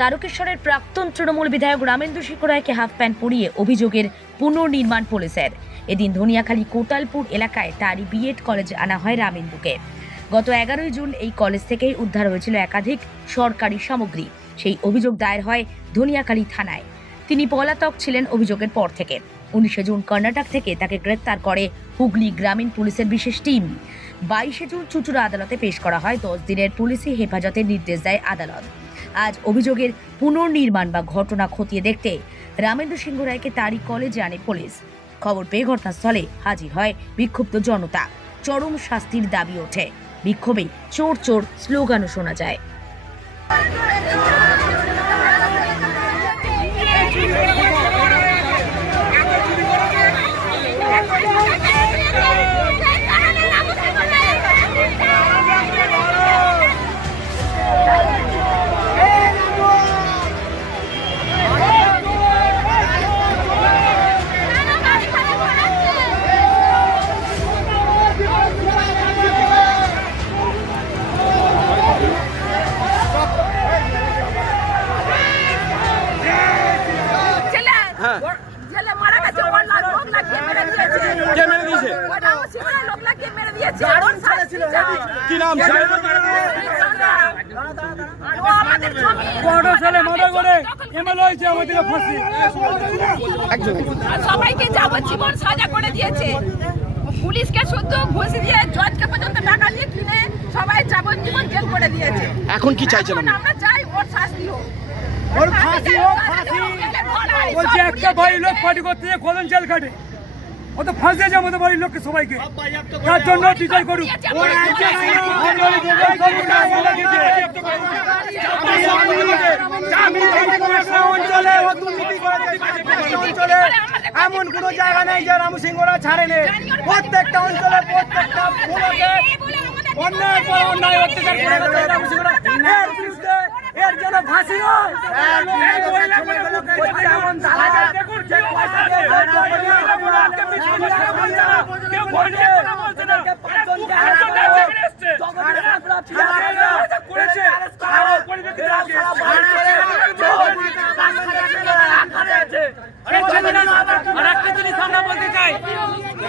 তারকেশ্বরের প্রাক্তন তৃণমূল বিধায়ক রামেন্দু সিংহ রায়কে হাফ প্যান্ট পরিয়ে অভিযোগের পুনর্নির্মাণ পুলিশের। এদিন ধনিয়াখালী কোটালপুর এলাকায় তারই বিএড কলেজে আনা হয় রামেন্দুকে। গত 11 জুন এই কলেজ থেকেই উদ্ধার হয়েছিল একাধিক সরকারি সামগ্রী। সেই অভিযোগ দায়ের হয় ধনিয়াখালী থানায়। তিনি পলাতক ছিলেন অভিযোগের পর থেকে। 19 জুন কর্ণাটক থেকে তাকে গ্রেপ্তার করে হুগলি গ্রামীণ পুলিশের বিশেষ টিম। 22 জুন চুঁচুড়া আদালতে পেশ করা হয়। 10 দিনের পুলিশি হেফাজতের নির্দেশ দেয় আদালত। আজ অভিযোগের পুনর্নির্মাণ বা ঘটনা খতিয়ে দেখতে রামেন্দু সিংহ রায়কে তারই কলেজে আনে পুলিশ। খবর পেয়ে ঘটনাস্থলে হাজির হয় বিক্ষুব্ধ জনতা। চরম শাস্তির দাবি ওঠে। বিক্ষোভে চোর চোর স্লোগানও শোনা যায়। কি নাম সবাইকে যাবজ্জীবন সাজা করে দিয়েছে। পুলিশকে শুধু ঘুষ দিয়ে জজকে পর্যন্ত টাকা দিয়ে কিনে সবাই যাবজ্জীবন জেল করে দিয়েছে। এখন কি চাইছেন? আমরা চাই ওর শাস্তি হোক, ওর ফাঁসি হোক। ফাঁসি বলছে একটা বাড়ির লোক পার্টি করতে কজন জেল কাটে, ও তো ফাঁসি দিয়েছে আমাদের বাড়ির লোককে সবাইকে। তার জন্য বিচার করুক। এমন কোন জায়গা নেই যে রামু সিংহরা ছাড়েনি। প্রত্যেকটা অঞ্চলে প্রত্যেকটা অন্যায় পর অন্যায় অত্যাচার করে গেছে রামু সিংহরা। এর বিরুদ্ধে এর জন্য ফাঁসি নয়।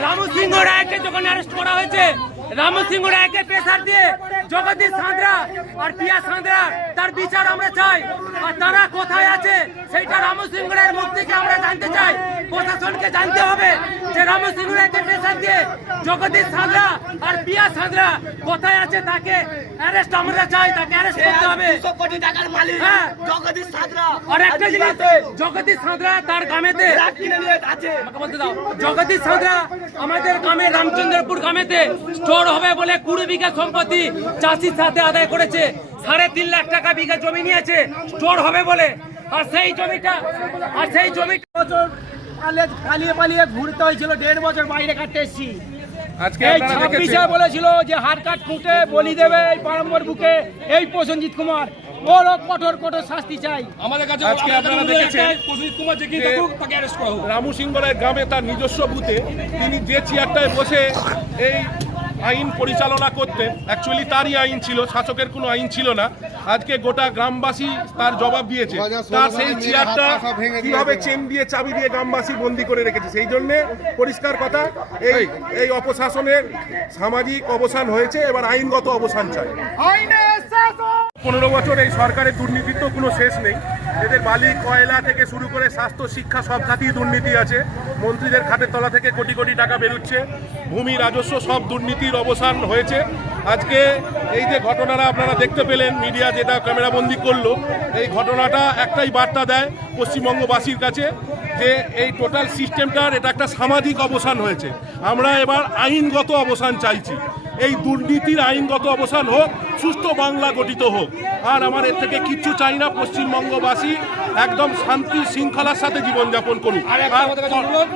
রামু সিংহ রায়কে যখন অ্যারেস্ট করা হয়েছে, রামু সিংহ রায়কে প্রেসার দিয়ে জগদীশ সাঁতরা আর পিয়া সাঁতরা তার বিচার আমরা চাই। আর তারা কোথায় আছে সেইটা রামু সিংহ রায়ের মুখ থেকে আমরা জানতে চাই। প্রশাসনকে জানতে হবে যে রামু সিংহ রায়কে প্রেসার দিয়ে জগদীশ সাঁতরা আর পিয়া সাঁতরা কোথায় আছে, তাকে অ্যারেস্ট আমরা চাই। তাকে অ্যারেস্ট করতে হবে। 200 কোটি টাকার মালিক জগদীশ সাঁতরা। আর একটা জিনিস, জগদীশ সাঁতরা তার গ্রামেতে আছে, বলতে দাও, জগদীশ সাঁতরা আমাদের গ্রামে রামচন্দ্রপুর গ্রামেতে স্টোর হবে বলে 20 বিঘা সম্পত্তি চাষির সাথে আদায় করেছে। 3.5 লাখ টাকা বিঘা জমি নিয়েছে স্টোর হবে বলে। আর সেই জমিটা পালিয়ে পালিয়ে ঘুরতে হয়েছিল। 1.5 বছর বাইরে কাটতে এসেছি। আজকে এই 26-এ বলেছিল যে হাড় কাট খুঁটে বলি দেবে এই পারম্বর বুকে এই প্রসেনজিৎ কুমার। ওর কঠোর কঠোর শাস্তি চাই। আমাদের কাছে আজকে আপনারা দেখেছেন প্রসেনজিৎ কুমার যে তাকে অ্যারেস্ট করা হোক। রামু সিংহ রায় গ্রামে তার নিজস্ব বুথে তিনি যে চেয়ারটায় বসে এই আইন পরিচালনা করতেন, অ্যাকচুয়ালি তারই আইন ছিল, শাসকের কোনো আইন ছিল না। আজকে গোটা গ্রামবাসী তার জবাব দিয়েছে। তার সেই চেয়ারটা কিভাবে চেন দিয়ে চাবি দিয়ে গ্রামবাসী বন্দি করে রেখেছে। সেই জন্য পরিষ্কার কথা, এই অপশাসনের সামাজিক অবসান হয়েছে। এবার আইনগত অবসান চাই। 15 বছর এই সরকারের দুর্নীতির তো কোনো শেষ নেই। এদের বালি কয়লা থেকে শুরু করে স্বাস্থ্য শিক্ষা সব খাতেই দুর্নীতি আছে। মন্ত্রীদের খাটের তলা থেকে কোটি কোটি টাকা বেরোচ্ছে। ভূমি রাজস্ব সব দুর্নীতির অবসান হয়েছে। আজকে এই যে ঘটনাটা আপনারা দেখতে পেলেন, মিডিয়া যেটা ক্যামেরাবন্দি করলো, এই ঘটনাটা একটাই বার্তা দেয় পশ্চিমবঙ্গবাসীর কাছে যে এই টোটাল সিস্টেমটার এটা একটা সামাজিক অবসান হয়েছে। আমরা এবার আইনগত অবসান চাইছি। এই দুর্নীতির আইনগত অবসান হোক, সুষ্ঠু বাংলা গঠিত হোক। আর আমার এর থেকে কিচ্ছু চাই না। পশ্চিমবঙ্গবাসী একদম শান্তি শৃঙ্খলার সাথে জীবনযাপন করুক,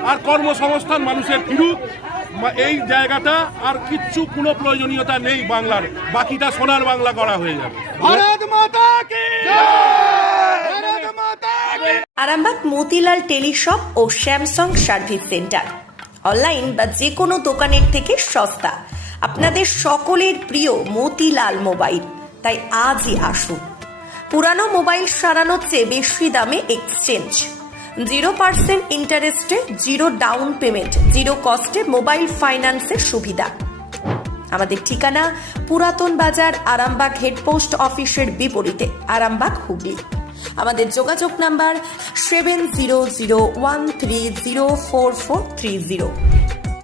আর কর্মসংস্থান মানুষের ফিরুক। এই জায়গাটা আর কিচ্ছু কোনো প্রয়োজনীয়তা নেই বাংলার। বাকিটা সোনার বাংলা করা হয়ে যাবে। ভারত মাতা কি জয়। আরামবাগ মতিলাল টেলিশপ ও স্যামসাং সার্ভিস সেন্টার অনলাইন বা যে কোনো দোকানের থেকে সস্তা। আপনাদের সকলের প্রিয় মতিলাল মোবাইল, তাই আজই আসুন। পুরানো মোবাইল সারানোর চেয়ে বেশি দামে এক্সচেঞ্জ, 0% ইন্টারেস্টে, 0 ডাউন পেমেন্ট, 0 কস্টে মোবাইল ফাইন্যান্সের সুবিধা। আমাদের ঠিকানা পুরাতন বাজার, আরামবাগ হেডপোস্ট অফিসের বিপরীতে, আরামবাগ, হুগলি। আমাদের যোগাযোগ নাম্বার 7001304430।